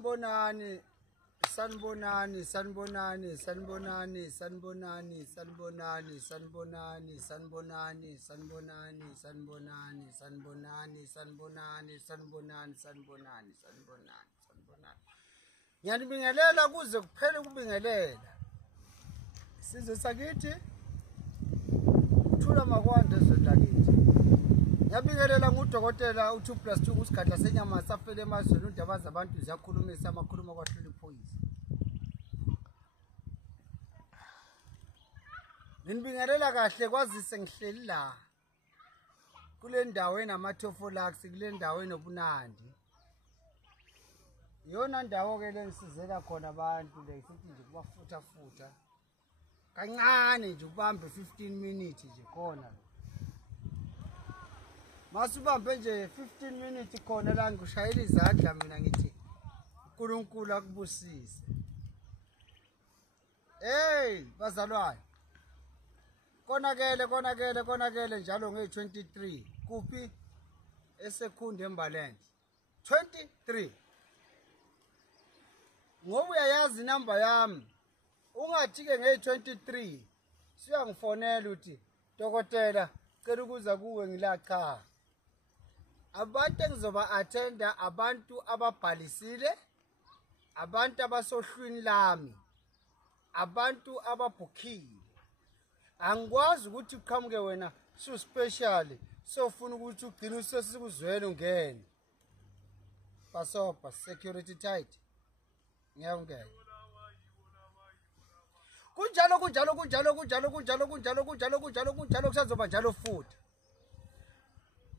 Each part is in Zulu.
Sanbonani, Sanbonani, Sanbonani, Sanbonani, Sanbonani, Sanbonani, Sanbonani, Sanbonani, Sanbonani, Sanbonani, Sanbonani, Sanbonani, Sanbonani, Sanbonani, Sanbonani. Ngiyanibingelela kuze kuphele kubingelela. Sizwe sakithi uthula makwande ezolakithi. Ngiyabingelela ngudokotela u2 + 2 kusigadla senyama safele emazweni undaba zabantu ziyakhulumisa amakhuluma kwahlula iphoyisa. Ngibingelela kahle kwazise ngihleli la. Kule ndawo enamathofolax, kule ndawo enobunandi. Yona ndawo ke lengisizela khona abantu le sithi nje kubafutha kancane nje ubambe 15 minutes nje khona. Masubambe nje 15 minutes khona la ngikushayela izandla mina ngithi uNkulunkulu akubusise. Hey bazalwane. Konakele njalo nge23 kuphi esekhunda eMbaland 23. Ngoba uyayazi inamba yami ungathi ke nge23 siyangifonela uthi dokotela cela ukuza kuwe ngila cha. Abantu engizoba attenda abantu ababhalisile, abantu abasohlwini lami, abantu ababhukhile. Angikwazi ukuthi uqhamuke wena so special sofuna ukuthi ugcine usesikuzwela ungene. Basopa security tight. Ngiyangena. Kunjalo kusazoba njalo futhi.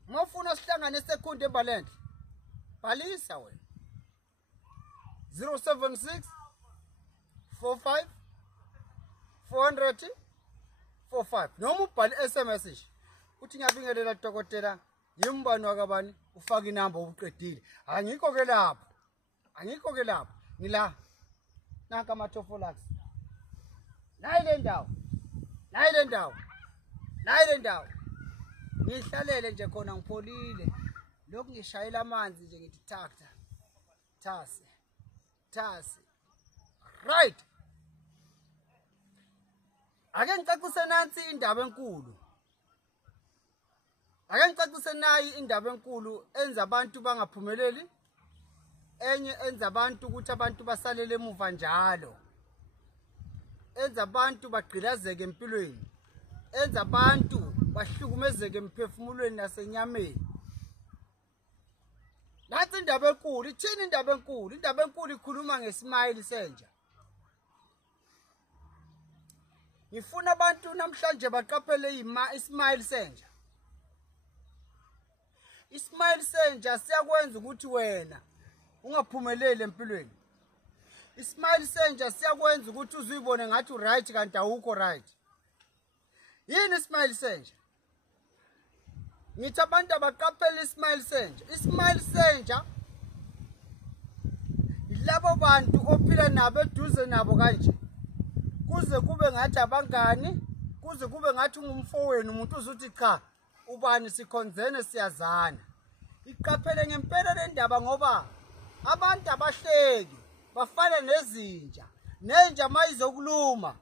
Mawufuna sihlangane esekhunda eMbaland. Bhalisa wena. 076 45 400 45 noma ubhale SMS uthi ngiyabingelela dokotela yimbani wakabani ufaka inamba ubuqedile. Angikho ke lapho. Ngila nanka amathofolax. Nayile ndawo. Ngihlalele nje khona ngipholile. Lokhu ngishayela amanzi nje ngithi thakta. Thasi. Right. Ake ngicacise nansi indaba enkulu. Indaba enkulu enza abantu bangaphumeleli. Enye enza abantu ukuthi abantu basalele emuva njalo. Enza abantu bagqilazeke empilweni. Enza abantu bahlukumezeke emphefumulweni nasenyameni. Nathi indaba enkulu, ithini indaba enkulu? Indaba enkulu ikhuluma ngesmile senja. Ngifuna abantu namhlanje baqaphele ismile senja. Ismile senja siyakwenza ukuthi wena ungaphumeleli empilweni. Ismile senja siyakwenza ukuthi uzuyibone ngathi right kanti awukho right. Yini ismile senja? Ngithi abantu abaqaphele ismile senja. Ismile senja yilabo bantu ophila nabo eduze nabo kanje. Kuze kube ngathi abangani, kuze kube ngathi ungumfowenu umuntu uzuthi cha ubani sikhonzene siyazana. Iqaphele ngempela le ndaba ngoba abantu abahleki bafana nezinja. Nenja mayizokuluma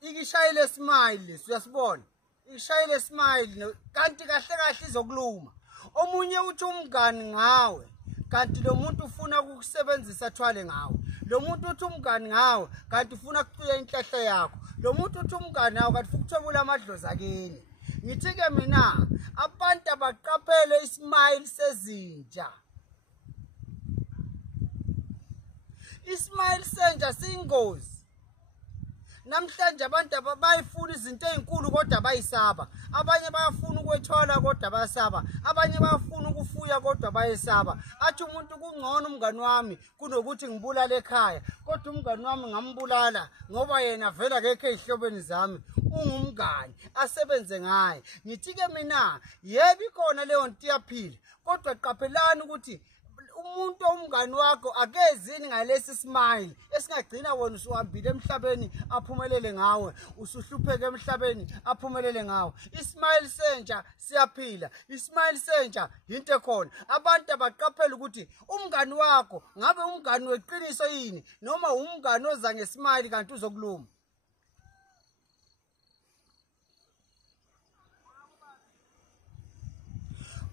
ikishayile smile uyasibona. Ishayile smile kanti kahle izokuluma. Omunye uthi umngani ngawe kanti lo muntu ufuna ukukusebenzisa thwale ngawe. Lo muntu uthi umngani ngawe kanti ufuna ukucuya inhlahla yakho. Lo muntu uthi umngani ngawe kanti ufuna ukuthobula amadlozi akini. Ngithi ke mina abantu abaqaphele ismile sezinja. Ismile senja siyingozi. Namhlanje abantu bayifuna izinto ezinkulu kodwa bayisaba. Abanye bayafuna ukwethwala kodwa bayasaba. Abanye bayafuna ukufuya kodwa bayesaba. Athi umuntu kungcono umngani wami kunokuthi ngibulale ekhaya. Kodwa umngani wami ngambulala ngoba yena vela kekho ezihlobeni zami. Ungumngani asebenze ngaye. Ngithi ke mina yebo ikhona leyo nto iyaphila. Kodwa qaphelani ukuthi umuntu omngani wakho akezini ngalesi smile esingagcina wena usuhambile emhlabeni aphumelele ngawe, usuhlupheka emhlabeni aphumelele ngawe. Ismile sentsha siyaphila, ismile sentsha into ekhona. Abantu abaqaphele ukuthi umngani wakho ngabe umngani weqiniso yini noma umngani oza ngesmile kanti uzokuluma.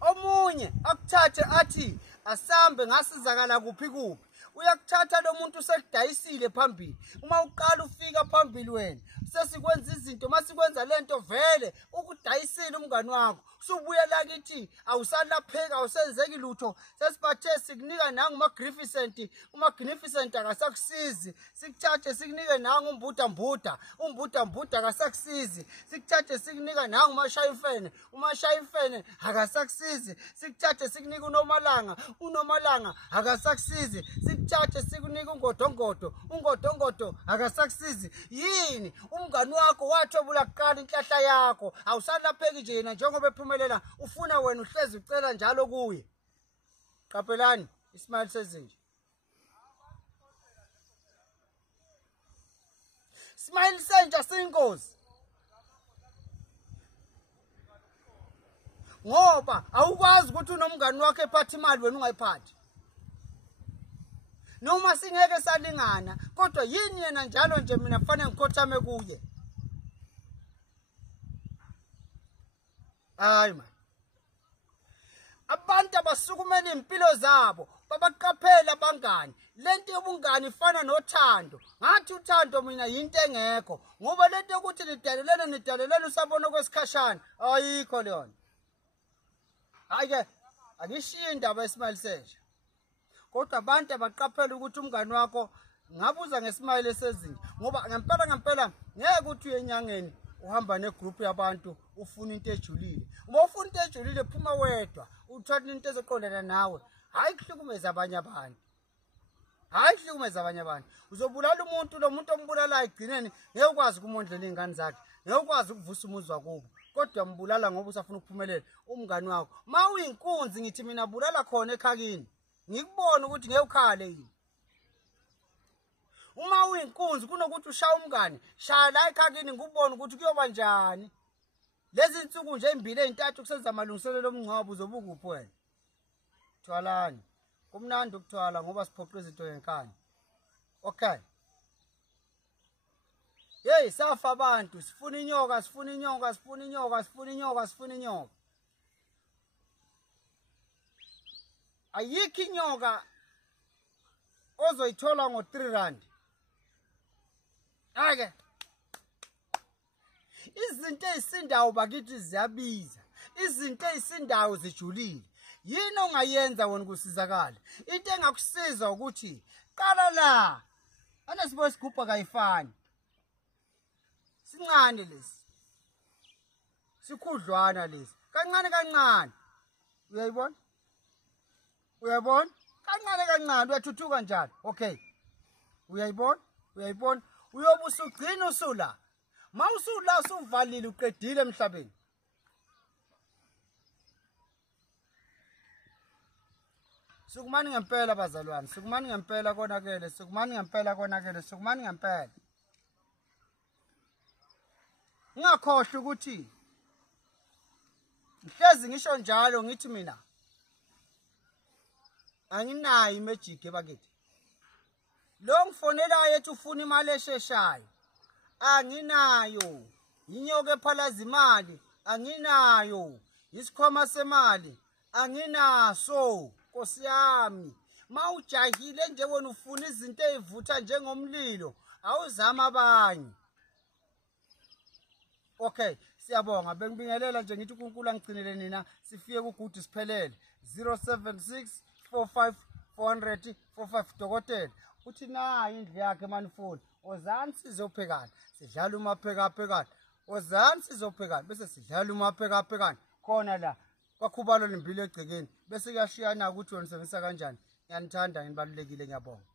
Omunye akuthathe athi asambe ngasizakala kuphi kuphi. Uyakuthatha lo muntu usekudayisile phambili. Uma uqala ufika phambili wena sesikwenza izinto, masikwenza lento vele ukudayisile umngani wakho. Usubuye la kithi awusalapheka, awusenzeki lutho. Sesibathe sikunika nangu magnificent akasakusizi. Sikuthathe sikunike nangu umbhuda akasakusizi. Sikuthathe sikunika nangu umashayimfene akasakusizi. Sikuthathe sikunike unomalanga akasakusizi. Sikuthathe sikunika ungodongodo akasakusizi. Yini umngani wakho wathobula kuqala inhlahla yakho, awusalapheki nje yena njengoba ephumelela ufuna wena uhlezi ucela njalo kuye. Qaphelani ismile sezinje. Smile sentsha siyingozi ngoba awukwazi ukuthi unomngani wakho ephatha imali wena ungayiphathi. Noma singeke salingana kodwa yini yena njalo nje mina kufanele ngikhothame kuye. Hayi man, abantu abasukumela impilo zabo babaqaphela abangani. Lento yobungani ifana nothando. Ngathi uthando mina yinto engekho ngoba lento yokuthi nidalelene usabona kwesikhashana ayikho leyo. Hayi ke akishiye indaba yesmile sentsha. Kodwa abantu abaqaphela ukuthi umngani wakho ngabuza ngesmile esezinje ngoba ngempela ngeke uthi uye enyangeni uhamba negroup yabantu ufuna into ejulile. Uma ufuna into ejulile phuma wedwa uthatha into ezoqondana nawe. Hayi kuhlukumeza abanye abantu. Uzobulala umuntu, lo muntu ombulalayo egcineni ngeke ukwazi ukumondlela izingane zakhe, ngeke ukwazi ukuvusa umuzi wakubo. Kodwa mbulala ngoba usafuna ukuphumelela umngani wakho. Ma uyinkunzi ngithi mina bulala khona ekhakini. Ngikubona ukuthi ngeke ukhale yini. Uma uyinkunzi kunokuthi ushaya umngani, shaya la ekhakini ngikubona ukuthi kuyoba njani. Lezi insuku nje ezimbili ezintathu kusenza amalungiselelo omngcwabo uzobukuphi wena. Thwalani. Kumnandi ukuthwala ngoba siphoqa izinto ngenkani. Okay. Hey safa abantu, sifuna inyoka. Ayikho inyoka ozoyithola ngo3 rand. Ake izinto ezisindayo bakithi ziyabiza, izinto ezisindayo zijulile. Yini ongayenza wena kusizakala? Into engakusiza ukuthi qala la anasibo isigubha kayifani. Sincane lesi, sikhudlwana lesi, kancane. Uyayibona? Kancane uyathuthuka njalo. Okay. Uyayibona? Uyobe usugcina usula. Ma usula usuvalile uqedile emhlabeni. Sukumani ngempela bazalwane, sukumani ngempela konakele. Ngakhohle ukuthi mhlezi ngisho njalo ngithi mina anginayo imagic ebakithi. Lo ngifonelayo ethi ufuna imali esheshayo anginayo. Inyoka ephalaza imali anginayo. Isikhwama semali anginaso. Nkosi yami, ma ujahile nje wena ufuna izinto ezivutha njengomlilo awuzama abanye. Okay, siyabonga. Bengibingelela nje ngithi uNkulunkulu angigcinele nina sifike kugudu siphelele. 076 45 400 45. Dokotela uthi nayi indlu yakhe manifuni. Ozani sizophekana. Sidlala umaphekaphekana. Ozani sizophekana bese sidlala umaphekaphekana. Khona la kwakhubalo limbili egcekeni bese kuyashiyana ukuthi wena usebenzisa kanjani. Ngiyanithanda, nginibalulekile, ngiyabonga.